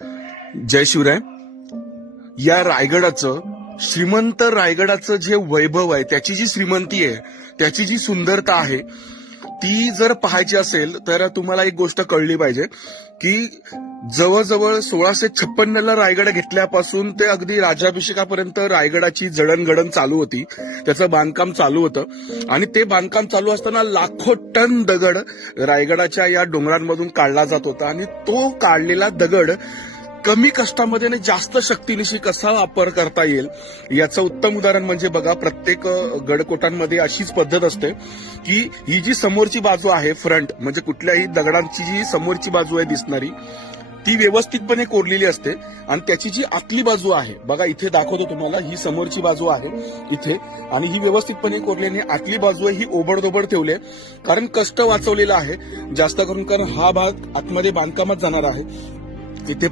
जय शिवराय. या रायगडाचं श्रीमंत रायगडाचं जे वैभव आहे, त्याची जी श्रीमंती आहे, त्याची जी सुंदरता आहे, ती जर पाहायची असेल तर तुम्हाला एक गोष्ट कळली पाहिजे की जवळजवळ 1656ला रायगड घेतल्यापासून ते अगदी राज्याभिषेकापर्यंत रायगडाची जडणघडण चालू होती. त्याचं बांधकाम चालू होतं आणि ते बांधकाम चालू असताना लाखो टन दगड रायगडाच्या या डोंगरांमधून काढला जात होता आणि तो काढलेला दगड कमी कष्टामध्ये आणि जास्त शक्तीनिशी कसा वापर करता येईल याचं उत्तम उदाहरण म्हणजे बघा, प्रत्येक गडकोटांमध्ये अशीच पद्धत असते की ही जी समोरची बाजू आहे, फ्रंट म्हणजे कुठल्याही दगडांची जी समोरची बाजू आहे दिसणारी, ती व्यवस्थितपणे कोरलेली असते आणि त्याची जी आतली बाजू आहे बघा, इथे दाखवतो तुम्हाला, ही समोरची बाजू आहे इथे आणि ही व्यवस्थितपणे कोरलेली आतली बाजू आहे ही ओबडधोबड ठेवली आहे, कारण कष्ट वाचवलेला आहे जास्त करून, कारण हा भाग आतमध्ये बांधकामात जाणार आहे. इथे